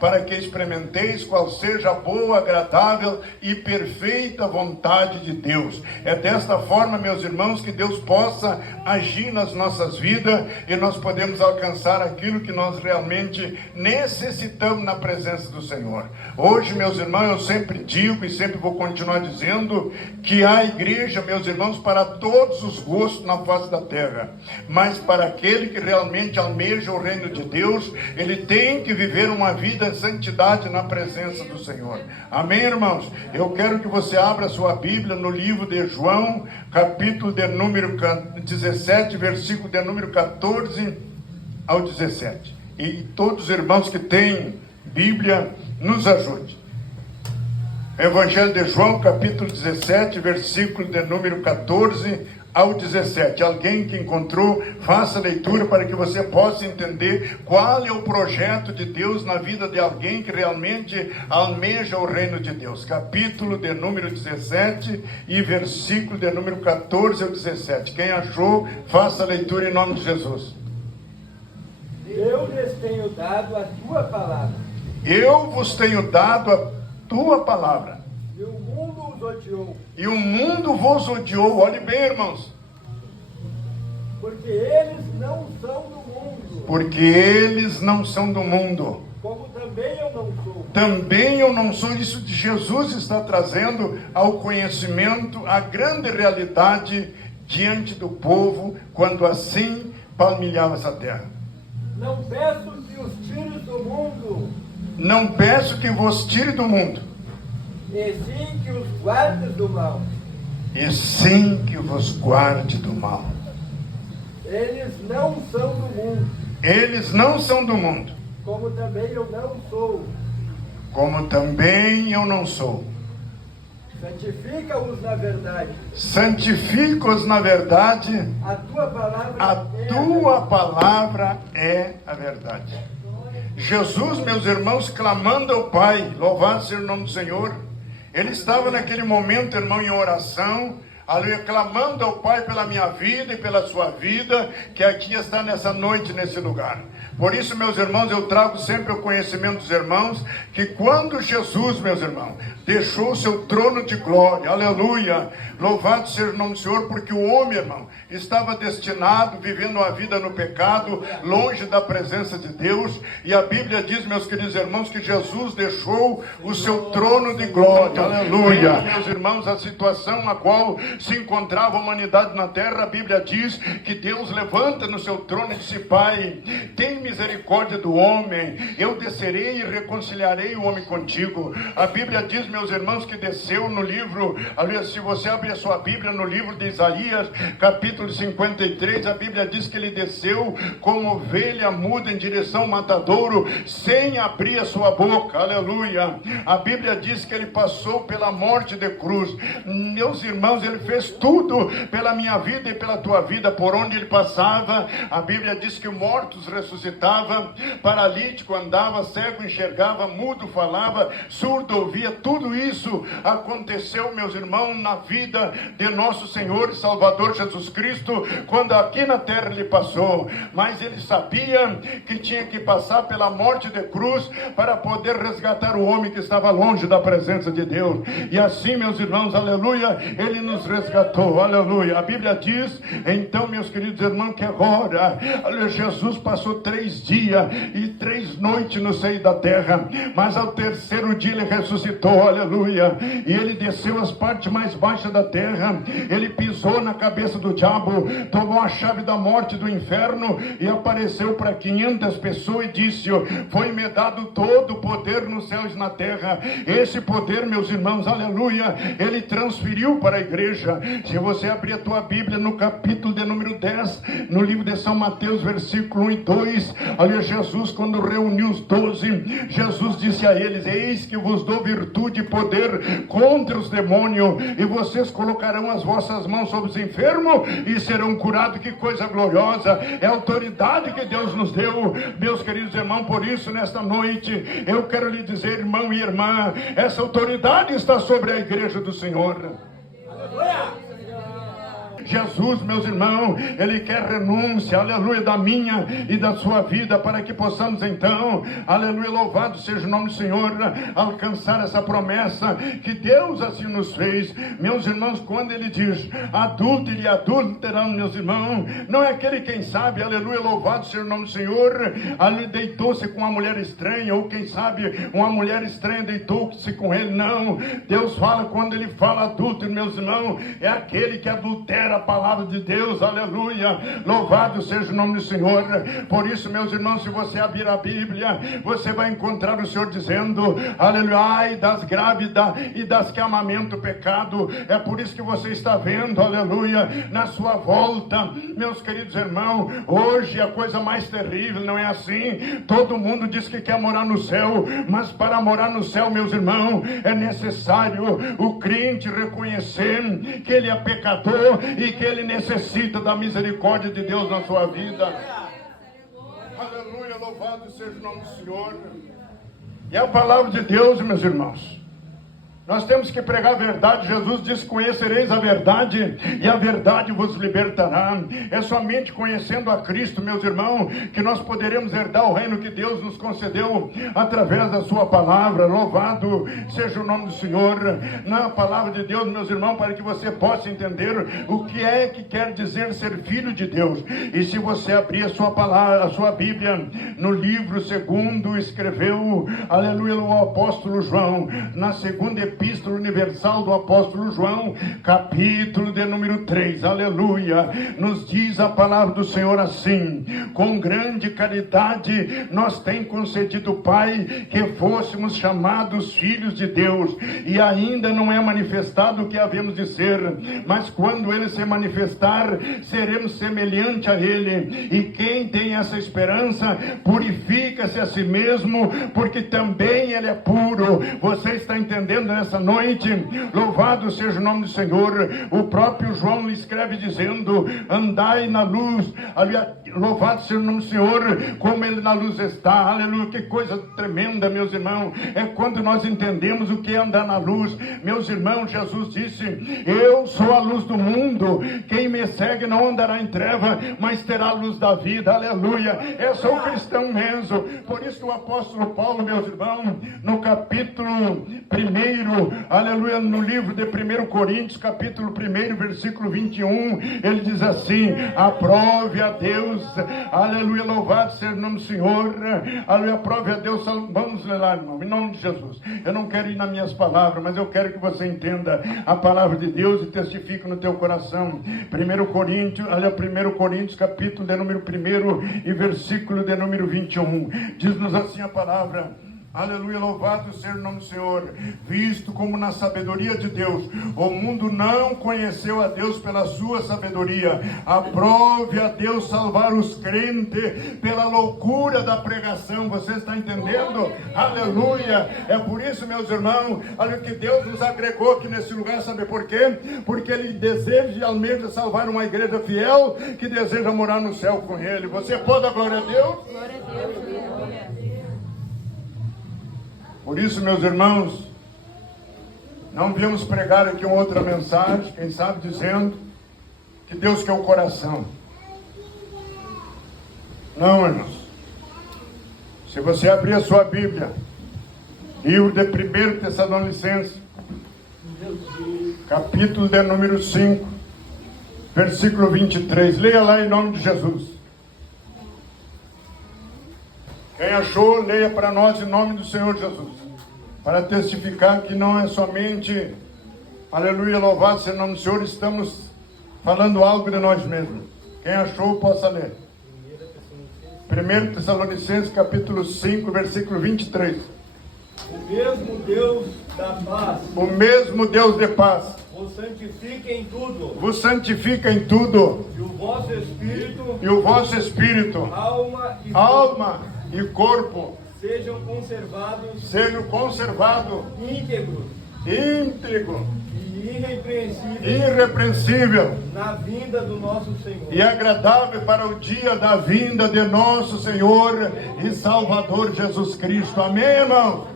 para que experimenteis qual seja a boa, agradável e perfeita vontade de Deus. É desta forma, meus irmãos, que Deus possa agir nas nossas vidas e nós podemos alcançar aquilo que nós realmente necessitamos na presença do Senhor. Hoje, meus irmãos, eu sempre digo e sempre vou continuar dizendo que há igreja, meus irmãos, para todos os gostos na face da terra, mas para aquele que realmente almeja o reino de Deus, ele tem que viver uma vida em santidade na presença do Senhor. Amém, irmãos? Eu quero que você abra sua Bíblia no livro de João, capítulo de número 17, versículo de número 14 ao 17. E todos os irmãos que têm Bíblia, nos ajude. Evangelho de João, capítulo 17, versículo de número 14 ao 17. Alguém que encontrou, faça a leitura para que você possa entender qual é o projeto de Deus na vida de alguém que realmente almeja o reino de Deus. Capítulo de número 17 e versículo de número 14 ao 17. Quem achou, faça a leitura em nome de Jesus. Eu lhes tenho dado a tua palavra. Eu vos tenho dado a tua palavra. E o mundo os odiou. E o mundo vos odiou. Olhe bem, irmãos. Porque eles não são do mundo. Porque eles não são do mundo. Como também eu não sou. Também eu não sou. Isso de Jesus está trazendo ao conhecimento a grande realidade diante do povo, quando assim palmilhava essa terra. Não peço que os tires do mundo. Não peço que vos tire do mundo. E sim que os guardes do mal. E sim que vos guarde do mal. Eles não são do mundo. Eles não são do mundo. Como também eu não sou. Como também eu não sou. Santifica-os na verdade. Santifica-os na verdade. A tua palavra A tua palavra é a verdade. Jesus, meus irmãos, clamando ao Pai, louvado seja o nome do Senhor. Ele estava naquele momento, irmão, em oração, aleluia, clamando ao Pai pela minha vida e pela sua vida, que aqui está nessa noite, nesse lugar. Por isso, meus irmãos, eu trago sempre o conhecimento dos irmãos, que quando Jesus, meus irmãos, deixou o seu trono de glória, aleluia, louvado seja o nome do Senhor, porque o homem, irmão, estava destinado, vivendo uma vida no pecado, longe da presença de Deus, e a Bíblia diz, meus queridos irmãos, que Jesus deixou o seu trono de glória, aleluia. Meus irmãos, a situação a qual se encontrava a humanidade na terra, a Bíblia diz que Deus levanta no seu trono e disse: Pai, tem misericórdia do homem, eu descerei e reconciliarei o homem contigo. A Bíblia diz, meus irmãos, que desceu no livro, aliás, se você abrir a sua Bíblia no livro de Isaías, capítulo 53, a Bíblia diz que ele desceu como ovelha muda em direção ao matadouro, sem abrir a sua boca, aleluia. A Bíblia diz que ele passou pela morte de cruz. Meus irmãos, ele fez tudo pela minha vida e pela tua vida. Por onde ele passava, a Bíblia diz que mortos ressuscitavam, paralítico andava, cego enxergava, mudo falava, surdo ouvia. Tudo isso aconteceu, meus irmãos, na vida de nosso Senhor e Salvador Jesus Cristo, quando aqui na terra ele passou. Mas ele sabia que tinha que passar pela morte de cruz para poder resgatar o homem que estava longe da presença de Deus. E assim, meus irmãos, aleluia, ele nos resgatou, aleluia. A Bíblia diz, então, meus queridos irmãos, que agora, aleluia, Jesus passou 3 dias e 3 noites no seio da terra, mas ao terceiro dia ele ressuscitou, aleluia, e ele desceu às partes mais baixas da terra, ele pisou na cabeça do diabo, tomou a chave da morte do inferno e apareceu para 500 pessoas e disse: foi-me dado todo o poder nos céus e na terra. Esse poder, meus irmãos, aleluia, ele transferiu para a igreja. Se você abrir a tua Bíblia no capítulo de número 10, no livro de São Mateus, versículo 1 e 2, ali Jesus, quando reuniu os 12, Jesus disse a eles: eis que vos dou virtude e poder contra os demônios, e vocês colocarão as vossas mãos sobre os enfermos e serão curados. Que coisa gloriosa, é a autoridade que Deus nos deu, meus queridos irmãos. Por isso, nesta noite, eu quero lhe dizer, irmão e irmã, essa autoridade está sobre a igreja do Senhor. Jesus, meus irmãos, Ele quer renúncia, aleluia, da minha e da sua vida, para que possamos então, aleluia, louvado seja o nome do Senhor, alcançar essa promessa que Deus assim nos fez. Meus irmãos, quando Ele diz adúltero e adúltera, meus irmãos, não é aquele, quem sabe, aleluia, louvado seja o nome do Senhor, ali deitou-se com uma mulher estranha, ou quem sabe, uma mulher estranha deitou-se com ele. Não, Deus fala, quando Ele fala adúltero, meus irmãos, é aquele que adultera a palavra de Deus, aleluia, louvado seja o nome do Senhor. Por isso, meus irmãos, se você abrir a Bíblia, você vai encontrar o Senhor dizendo, aleluia, ai das grávidas e das que amamentam o pecado. É por isso que você está vendo, aleluia, na sua volta, meus queridos irmãos, hoje a coisa mais terrível, não é assim? Todo mundo diz que quer morar no céu, mas para morar no céu, meus irmãos, é necessário o crente reconhecer que ele é pecador e que ele necessita da misericórdia de Deus na sua vida. Aleluia, louvado seja o nome do Senhor. E a palavra de Deus, meus irmãos, nós temos que pregar a verdade. Jesus disse, conhecereis a verdade e a verdade vos libertará. É somente conhecendo a Cristo, meus irmãos, que nós poderemos herdar o reino que Deus nos concedeu através da sua palavra. Louvado seja o nome do Senhor. Na palavra de Deus, meus irmãos, para que você possa entender o que é que quer dizer ser filho de Deus. E se você abrir a sua palavra, a sua Bíblia, no livro segundo escreveu, aleluia, o apóstolo João, na segunda Epístola Universal do apóstolo João, capítulo de número 3, aleluia, nos diz a palavra do Senhor assim: com grande caridade nos tem concedido o Pai que fôssemos chamados filhos de Deus, e ainda não é manifestado o que havemos de ser, mas quando Ele se manifestar, seremos semelhante a Ele. E quem tem essa esperança, purifica-se a si mesmo, porque também Ele é puro. Você está entendendo nessa noite? Louvado seja o nome do Senhor. O próprio João escreve dizendo, andai na luz, louvado seja o nome do Senhor, como Ele na luz está, aleluia. Que coisa tremenda, meus irmãos, é quando nós entendemos o que é andar na luz. Meus irmãos, Jesus disse, eu sou a luz do mundo, quem me segue não andará em treva, mas terá a luz da vida, aleluia. Eu sou cristão mesmo. Por isso o apóstolo Paulo, meus irmãos, no capítulo 1, aleluia, no livro de 1 Coríntios, capítulo 1, versículo 21, ele diz assim, aprove a Deus, aleluia, louvado seja o nome do Senhor, aleluia, aprove a Deus. Vamos ler lá, irmão, em nome de Jesus. Eu não quero ir nas minhas palavras, mas eu quero que você entenda a palavra de Deus e testifique no teu coração. 1 Coríntios, capítulo de número 1 e versículo de número 21, diz-nos assim a palavra, aleluia, louvado seja o nome do Senhor. Visto como na sabedoria de Deus o mundo não conheceu a Deus pela sua sabedoria, aprove a Deus salvar os crentes pela loucura da pregação. Você está entendendo? Aleluia. É por isso, meus irmãos, olha, que Deus nos agregou aqui nesse lugar. Sabe por quê? Porque Ele deseja e almeja salvar uma igreja fiel que deseja morar no céu com Ele. Você pode dar glória a Deus? Glória a Deus, aleluia. Por isso, meus irmãos, não viemos pregar aqui uma outra mensagem, quem sabe dizendo que Deus quer o coração. Não, irmãos. Se você abrir a sua Bíblia, livro de 1 Tessalonicenses, capítulo de número 5, versículo 23, leia lá em nome de Jesus. Quem achou, leia para nós em nome do Senhor Jesus, para testificar que não é somente, aleluia, louvado seja o nome do Senhor, estamos falando algo de nós mesmos. Quem achou, possa ler. 1 Tessalonicenses, capítulo 5, versículo 23. O mesmo Deus da paz, O mesmo Deus de paz vos santifique em tudo, vos santifica em tudo, e o vosso espírito, e o vosso espírito, alma e alma e corpo sejam conservados íntegro e irrepreensível na vinda do nosso Senhor. e agradável para o dia da vinda de nosso Senhor e Salvador Jesus Cristo. Amém, irmão?